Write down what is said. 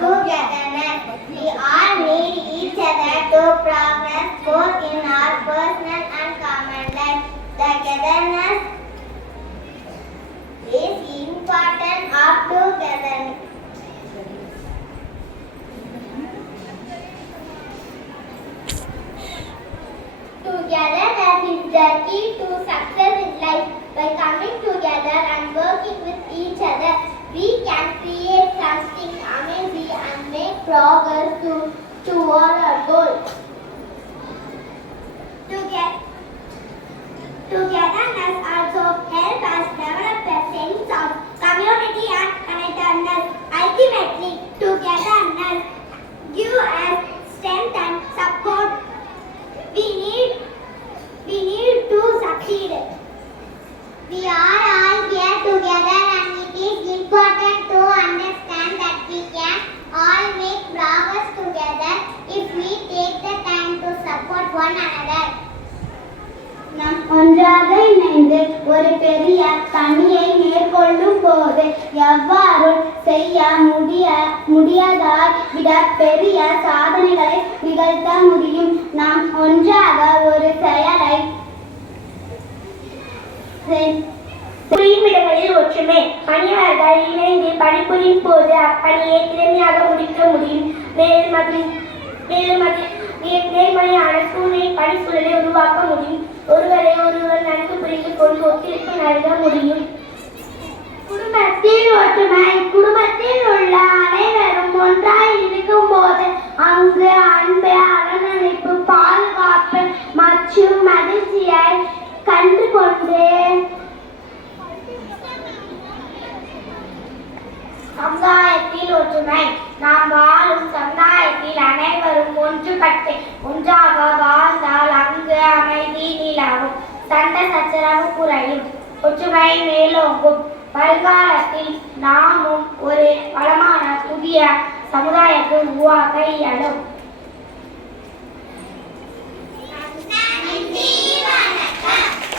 togetherness. We all need each other to progress both in our personal and common life. Togetherness is important of togetherness. Togetherness is the key to success in life. By coming together and working with each other, we can create something amazing and make progress toward our goal. Togetherness also helps us develop a sense of community and connectedness. Ultimately, togetherness gives us strength and support we need to succeed. We are all here together and it is important to understand that we can all make progress together if we take the time to support one another. நாம் ஒன்றாக இணைந்து ஒரு பெரிய பணியை மேற்கொள்ளும் போது எவ்வாறு செய்ய முடியாதால் விட பெரிய சாதனைகளை நிகழ்த்த முடியும். நாம் ஒன்றாக ஒரு செயலை புரியுமிடங்களில் ஒற்றுமை. பணியாளர்கள் இணைந்து பணிபுரியும் போது அப்பணியை திறமையாக முடிக்க முடியும். மேலும் நேர்மறையான பணி சூழலை உருவாக்க முடியும். ஒருவரை ஒருவர் நன்கு புரிந்து கொண்டு ஒத்துழைப்பு நல்க முடியும். குடும்பத்தில் ஒற்றுமை. குடும்பத்தில் உள்ள அனைவரும் ஒன்றாய் இருக்கும் போது அங்கு அன்பு, அரவணைப்பு, பாதுகாப்பு மற்றும் மகிழ்ச்சியை கண்டுகொண்டு சமுதாயத்தில் ஒற்றுமை. நாம் வாழும் சமுதாயத்தில் அனைவரும் ஒன்றுபட்டு ஒன்றாக வாழ்ந்தால் அங்கு அமைதி நிலவும், சண்டை சச்சரவு குறையும், ஒற்றுமை மேலோங்கும். வருங்காலத்தில் நாமும் ஒரு வளமான புதிய சமுதாயத்தை உருவாக்க இயலும்.